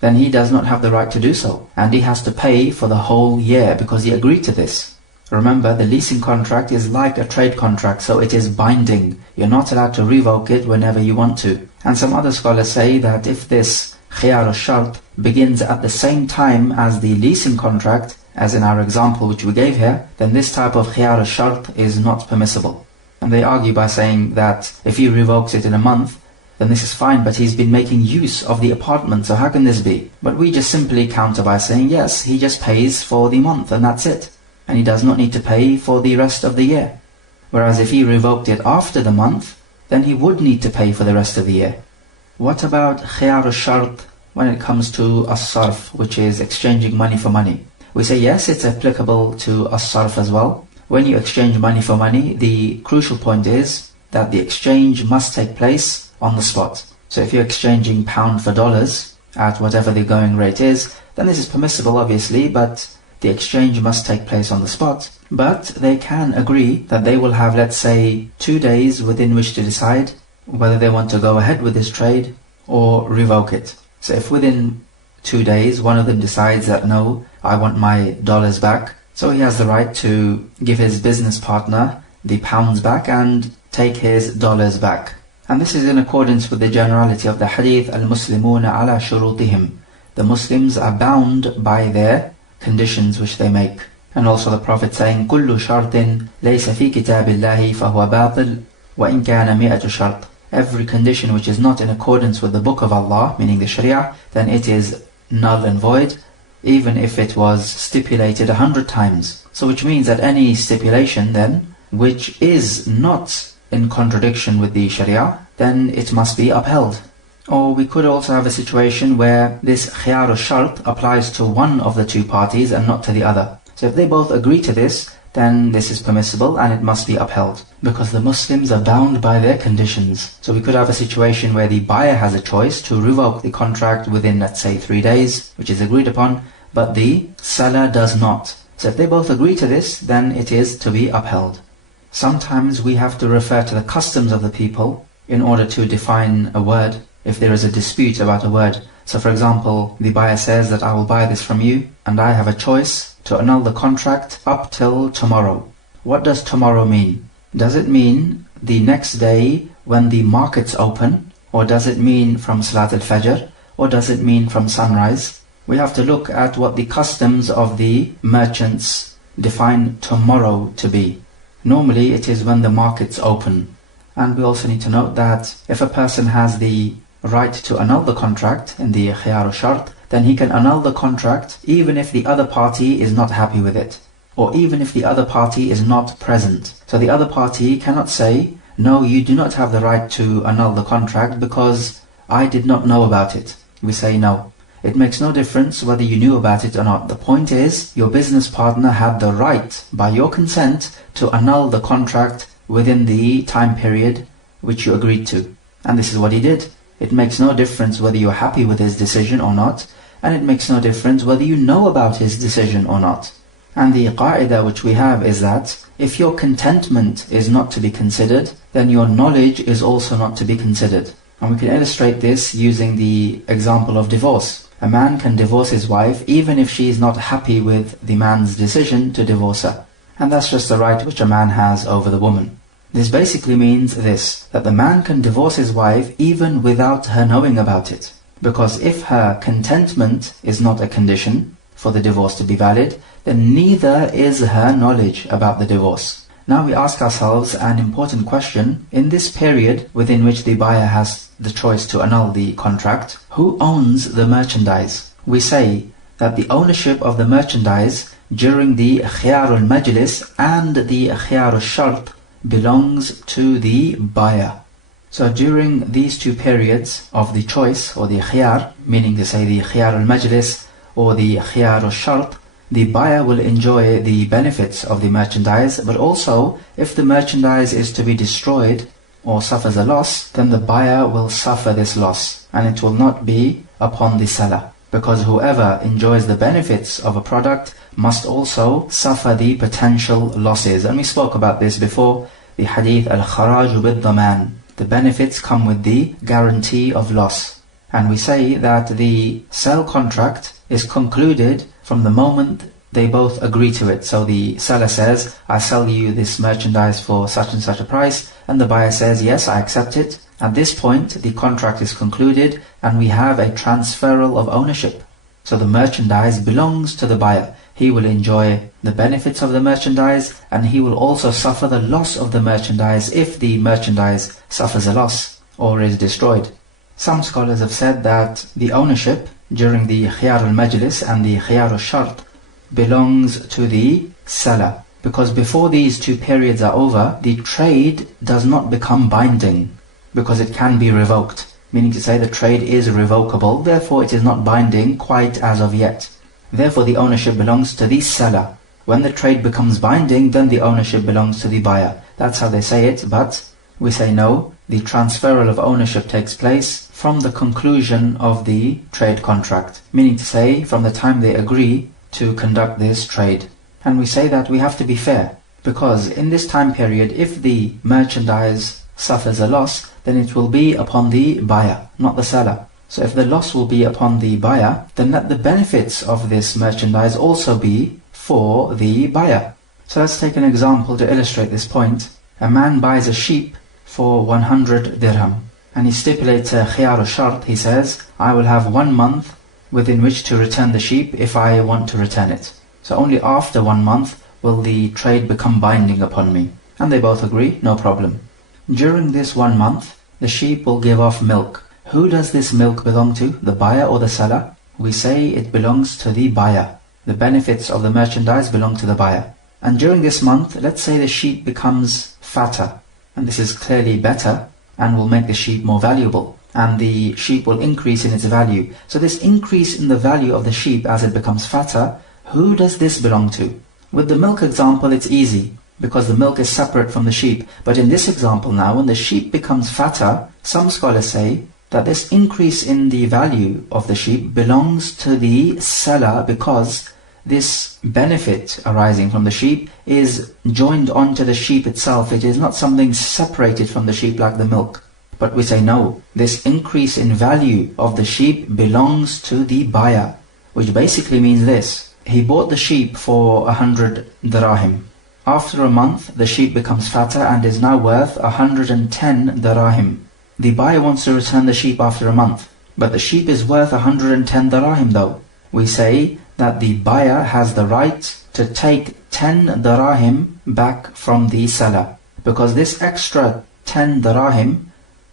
then he does not have the right to do so, and he has to pay for the whole year because he agreed to this. Remember, the leasing contract is like a trade contract, so it is binding. You're not allowed to revoke it whenever you want to. And some other scholars say that if this khiyar al-shart begins at the same time as the leasing contract, as in our example which we gave here, then this type of khiyar al-shart is not permissible. And they argue by saying that if he revokes it in a month, then this is fine, but he's been making use of the apartment, so how can this be? But we just simply counter by saying, yes, he just pays for the month and that's it. And he does not need to pay for the rest of the year. Whereas if he revoked it after the month, then he would need to pay for the rest of the year. What about khiyar al-shart when it comes to as-sarf, which is exchanging money for money? We say yes, it's applicable to as-sarf as well. When you exchange money for money, the crucial point is that the exchange must take place on the spot. So if you're exchanging pound for dollars at whatever the going rate is, then this is permissible obviously, but the exchange must take place on the spot. But they can agree that they will have, let's say, 2 days within which to decide whether they want to go ahead with this trade or revoke it. So if within 2 days one of them decides that no, I want my dollars back, so he has the right to give his business partner the pounds back and take his dollars back. And this is in accordance with the generality of the hadith, al-muslimuna ala shurutihim. The Muslims are bound by their conditions which they make. And also the Prophet saying, كُلُّ شَرْطٍ لَيْسَ فِي كِتَابِ اللَّهِ فَهُوَ بَاطِلٌ وَإِنْ كَانَ مِئَةُ شَرْطٍ. Every condition which is not in accordance with the book of Allah, meaning the Sharia, then it is null and void, even if it was stipulated 100 times. So which means that any stipulation then, which is not in contradiction with the Sharia, then it must be upheld. Or we could also have a situation where this khiyar al-shart applies to one of the two parties and not to the other. So if they both agree to this, then this is permissible and it must be upheld, because the Muslims are bound by their conditions. So we could have a situation where the buyer has a choice to revoke the contract within, let's say, 3 days, which is agreed upon, but the seller does not. So if they both agree to this, then it is to be upheld. Sometimes we have to refer to the customs of the people in order to define a word, if there is a dispute about a word. So for example, the buyer says that I will buy this from you, and I have a choice to annul the contract up till tomorrow. What does tomorrow mean? Does it mean the next day when the markets open? Or does it mean from Salat al-Fajr? Or does it mean from sunrise? We have to look at what the customs of the merchants define tomorrow to be. Normally it is when the markets open. And we also need to note that if a person has the right to annul the contract in the khiyar al-shart, then he can annul the contract even if the other party is not happy with it, or even if the other party is not present. So the other party cannot say, no, you do not have the right to annul the contract because I did not know about it. We say no. It makes no difference whether you knew about it or not. The point is, your business partner had the right, by your consent, to annul the contract within the time period which you agreed to. And this is what he did. It makes no difference whether you're happy with his decision or not, and it makes no difference whether you know about his decision or not. And the qaida which we have is that if your contentment is not to be considered, then your knowledge is also not to be considered. And we can illustrate this using the example of divorce. A man can divorce his wife even if she is not happy with the man's decision to divorce her. And that's just the right which a man has over the woman. This basically means this, that the man can divorce his wife even without her knowing about it. Because if her contentment is not a condition for the divorce to be valid, then neither is her knowledge about the divorce. Now we ask ourselves an important question. In this period within which the buyer has the choice to annul the contract, who owns the merchandise? We say that the ownership of the merchandise during the khiyar al-majlis and the khiyar al-shart belongs to the buyer. So during these two periods of the choice, or the khiyar, meaning to say the khiyar al-majlis or the khiyar al-shart, the buyer will enjoy the benefits of the merchandise, but also if the merchandise is to be destroyed or suffers a loss, then the buyer will suffer this loss, and it will not be upon the seller, because whoever enjoys the benefits of a product must also suffer the potential losses. And we spoke about this before, the hadith al-kharaju bid-daman. The benefits come with the guarantee of loss. And we say that the sale contract is concluded from the moment they both agree to it. So the seller says, I sell you this merchandise for such and such a price, and the buyer says, yes, I accept it. At this point, the contract is concluded and we have a transferal of ownership. So the merchandise belongs to the buyer. He will enjoy the benefits of the merchandise, and he will also suffer the loss of the merchandise if the merchandise suffers a loss or is destroyed. Some scholars have said that the ownership during the khiyar al-majlis and the khiyar al-shart belongs to the seller, because before these two periods are over, the trade does not become binding, because it can be revoked, meaning to say the trade is revocable, therefore it is not binding quite as of yet. Therefore the ownership belongs to the seller. When the trade becomes binding, then the ownership belongs to the buyer. That's how they say it, but we say no, the transferal of ownership takes place from the conclusion of the trade contract, meaning to say from the time they agree to conduct this trade. And we say that we have to be fair, because in this time period, if the merchandise suffers a loss, then it will be upon the buyer, not the seller. So if the loss will be upon the buyer, then let the benefits of this merchandise also be for the buyer. So let's take an example to illustrate this point. A man buys a sheep for 100 dirham, and he stipulates a khiyar al-shart. He says, I will have 1 month within which to return the sheep if I want to return it. So only after 1 month will the trade become binding upon me. And they both agree, no problem. During this 1 month, the sheep will give off milk. Who does this milk belong to, the buyer or the seller? We say it belongs to the buyer. The benefits of the merchandise belong to the buyer. And during this month, let's say the sheep becomes fatter, and this is clearly better and will make the sheep more valuable, and the sheep will increase in its value. So this increase in the value of the sheep as it becomes fatter, who does this belong to? With the milk example, it's easy, because the milk is separate from the sheep. But in this example now, when the sheep becomes fatter, some scholars say that this increase in the value of the sheep belongs to the seller, because this benefit arising from the sheep is joined onto the sheep itself. It is not something separated from the sheep like the milk. But we say no, this increase in value of the sheep belongs to the buyer, which basically means this. He bought the sheep for 100 dirahim. After a month, the sheep becomes fatter and is now worth 110 dirahim. The buyer wants to return the sheep after a month, but the sheep is worth 110 dirahim though. We say that the buyer has the right to take 10 dirahim back from the seller, because this extra 10 dirahim,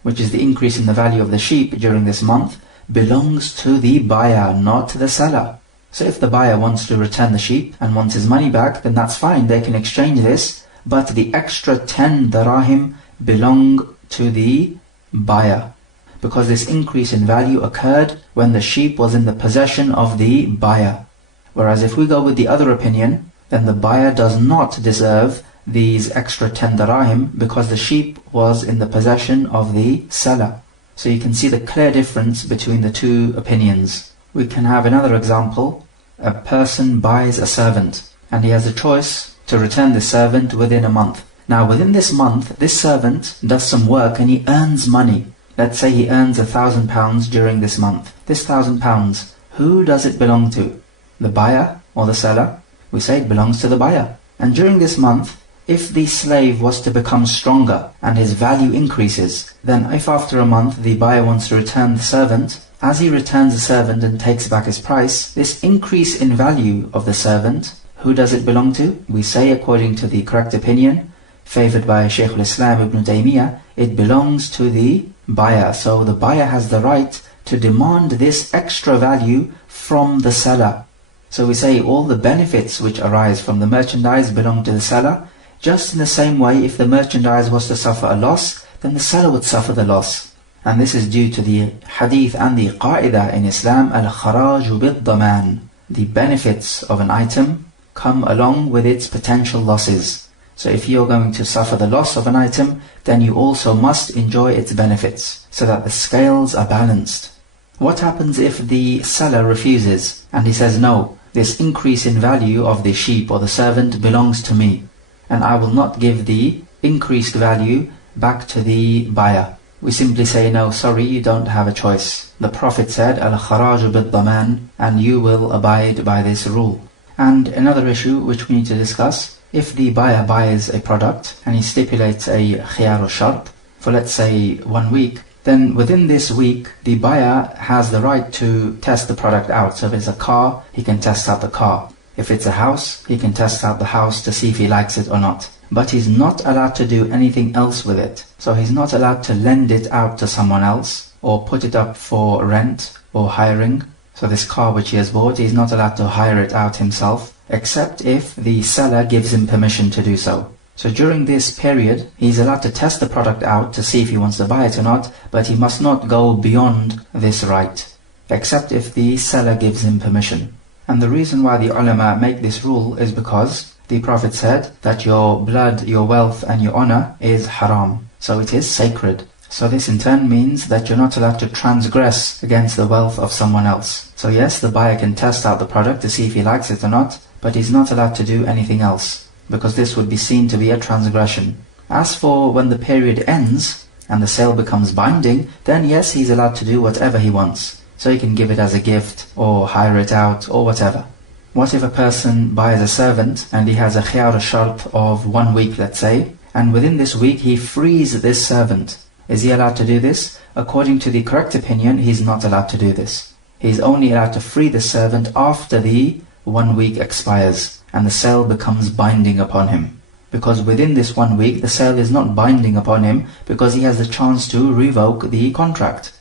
which is the increase in the value of the sheep during this month, belongs to the buyer, not to the seller. So if the buyer wants to return the sheep and wants his money back, then that's fine, they can exchange this, but the extra 10 dirahim belong to the buyer, because this increase in value occurred when the sheep was in the possession of the buyer. Whereas if we go with the other opinion, then the buyer does not deserve these extra 10 dirahim, because the sheep was in the possession of the seller. So you can see the clear difference between the two opinions. We can have another example. A person buys a servant, and he has a choice to return the servant within a month. Now within this month, this servant does some work and he earns money. Let's say he earns £1,000 during this month. This £1,000, who does it belong to? The buyer or the seller? We say it belongs to the buyer. And during this month, if the slave was to become stronger and his value increases, then if after a month the buyer wants to return the servant, as he returns the servant and takes back his price, this increase in value of the servant, who does it belong to? We say, according to the correct opinion, favored by Shaykh al-Islam Ibn Taymiyyah, it belongs to the buyer. So the buyer has the right to demand this extra value from the seller. So we say all the benefits which arise from the merchandise belong to the seller. Just in the same way, if the merchandise was to suffer a loss, then the seller would suffer the loss. And this is due to the hadith and the qa'idah in Islam, al-kharaju bid-daman. The benefits of an item come along with its potential losses. So if you're going to suffer the loss of an item, then you also must enjoy its benefits, so that the scales are balanced. What happens if the seller refuses and he says, no, this increase in value of the sheep or the servant belongs to me, and I will not give the increased value back to the buyer? We simply say, no, sorry, you don't have a choice. The Prophet said, al-kharaju bid-daman, and you will abide by this rule. And another issue which we need to discuss, if the buyer buys a product and he stipulates a khiyar shart for, let's say, 1 week, then within this week the buyer has the right to test the product out. So if it's a car, he can test out the car. If it's a house, he can test out the house to see if he likes it or not. But he's not allowed to do anything else with it. So he's not allowed to lend it out to someone else or put it up for rent or hiring. So this car which he has bought, he's not allowed to hire it out himself, except if the seller gives him permission to do so. So during this period, he's allowed to test the product out to see if he wants to buy it or not, but he must not go beyond this right, except if the seller gives him permission. And the reason why the ulama make this rule is because the Prophet said that your blood, your wealth and your honor is haram. So it is sacred. So this in turn means that you're not allowed to transgress against the wealth of someone else. So yes, the buyer can test out the product to see if he likes it or not, but he's not allowed to do anything else, because this would be seen to be a transgression. As for when the period ends and the sale becomes binding, then yes, he's allowed to do whatever he wants. So he can give it as a gift or hire it out or whatever. What if a person buys a servant and he has a khiyar shart of 1 week, let's say, and within this week he frees this servant? Is he allowed to do this? According to the correct opinion, he's not allowed to do this. He's only allowed to free the servant after the 1 week expires and the sale becomes binding upon him. Because within this 1 week, the sale is not binding upon him, because he has the chance to revoke the contract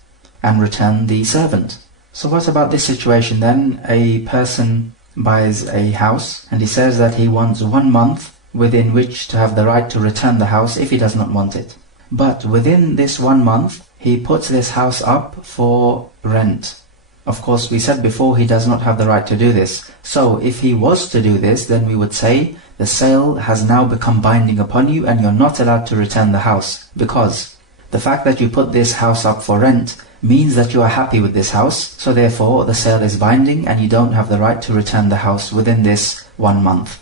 and return the servant. So what about this situation then? A person buys a house and he says that he wants 1 month within which to have the right to return the house if he does not want it. But within this 1 month, he puts this house up for rent. Of course, we said before he does not have the right to do this. So if he was to do this, then we would say the sale has now become binding upon you and you're not allowed to return the house, because the fact that you put this house up for rent means that you are happy with this house. So therefore the sale is binding and you don't have the right to return the house within this 1 month.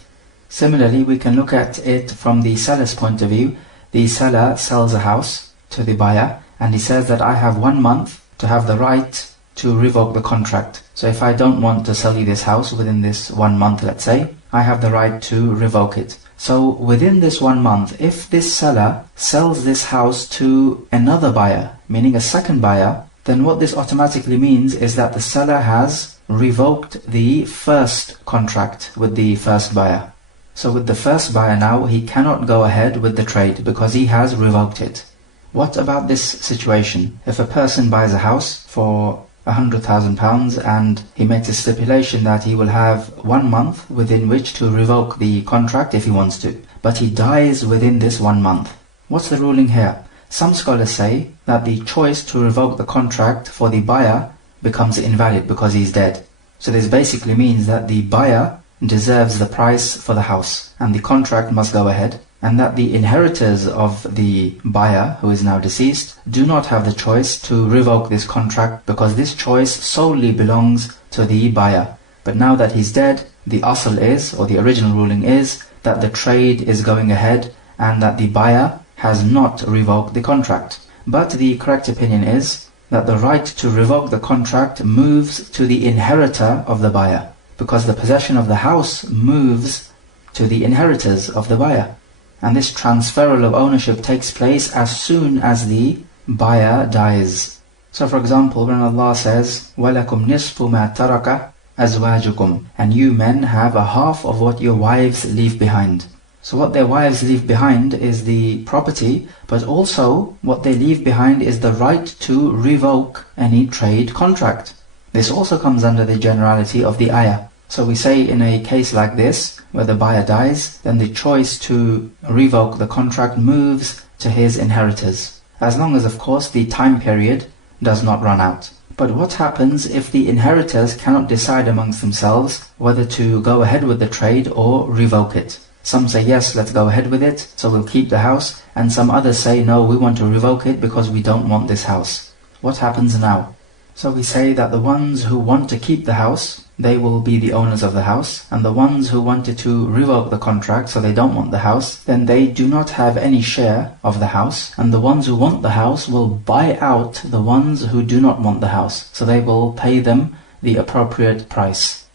Similarly, we can look at it from the seller's point of view. The seller sells a house to the buyer and he says that I have 1 month to have the right to revoke the contract. So if I don't want to sell you this house within this 1 month, let's say, I have the right to revoke it. So within this 1 month, if this seller sells this house to another buyer, meaning a second buyer, then what this automatically means is that the seller has revoked the first contract with the first buyer. So with the first buyer now, he cannot go ahead with the trade because he has revoked it. What about this situation? If a person buys a house for £100,000 and he makes a stipulation that he will have 1 month within which to revoke the contract if he wants to, but he dies within this 1 month. What's the ruling here? Some scholars say that the choice to revoke the contract for the buyer becomes invalid because he's dead. So this basically means that the buyer deserves the price for the house and the contract must go ahead, and that the inheritors of the buyer, who is now deceased, do not have the choice to revoke this contract because this choice solely belongs to the buyer. But now that he's dead, the asl is, or the original ruling is, that the trade is going ahead and that the buyer has not revoked the contract. But the correct opinion is that the right to revoke the contract moves to the inheritor of the buyer, because the possession of the house moves to the inheritors of the buyer. And this transferal of ownership takes place as soon as the buyer dies. So for example, when Allah says, وَلَكُمْ نِصْفُ مَا تَرَكَ أَزْوَاجُكُمْ, and you men have a half of what your wives leave behind. So what their wives leave behind is the property, but also what they leave behind is the right to revoke any trade contract. This also comes under the generality of the ayah. So we say in a case like this, where the buyer dies, then the choice to revoke the contract moves to his inheritors, as long as of course the time period does not run out. But what happens if the inheritors cannot decide amongst themselves whether to go ahead with the trade or revoke it? Some say yes, let's go ahead with it, so we'll keep the house, and some others say no, we want to revoke it because we don't want this house. What happens now? So we say that the ones who want to keep the house, they will be the owners of the house, and the ones who wanted to revoke the contract, so they don't want the house, then they do not have any share of the house, and the ones who want the house will buy out the ones who do not want the house, so they will pay them the appropriate price.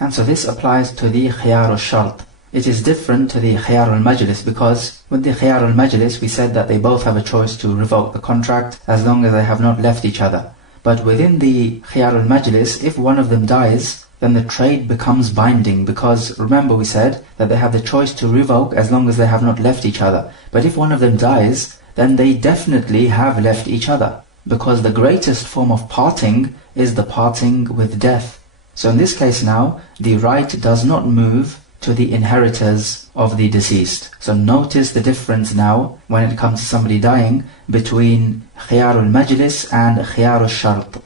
And so this applies to the khiyar al-shart. It is different to the khiyar al-majlis, because with the khiyar al-majlis we said that they both have a choice to revoke the contract as long as they have not left each other. But within the khiyar al-majlis, if one of them dies, then the trade becomes binding, because remember we said that they have the choice to revoke as long as they have not left each other. But if one of them dies, then they definitely have left each other, because the greatest form of parting is the parting with death. So in this case now, the right does not move to the inheritors of the deceased. So notice the difference now when it comes to somebody dying between khiyar al-majlis and khiyar al-shart.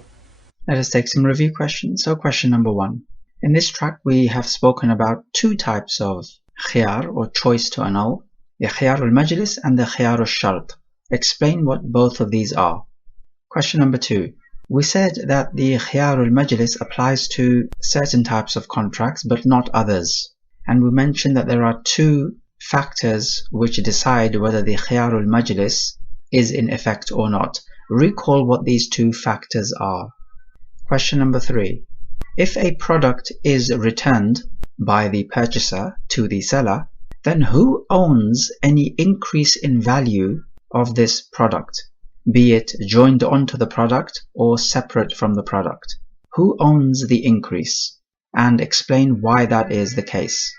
Let us take some review questions. So question number 1. In this track we have spoken about two types of khiyar or choice to annul, the khiyar al-majlis and the khiyar al-shart. Explain what both of these are. Question number 2. We said that the khiyar al-majlis applies to certain types of contracts but not others. And we mentioned that there are two factors which decide whether the khiyar al-majlis is in effect or not. Recall what these two factors are. Question number 3. If a product is returned by the purchaser to the seller, then who owns any increase in value of this product, be it joined onto the product or separate from the product? Who owns the increase? And explain why that is the case.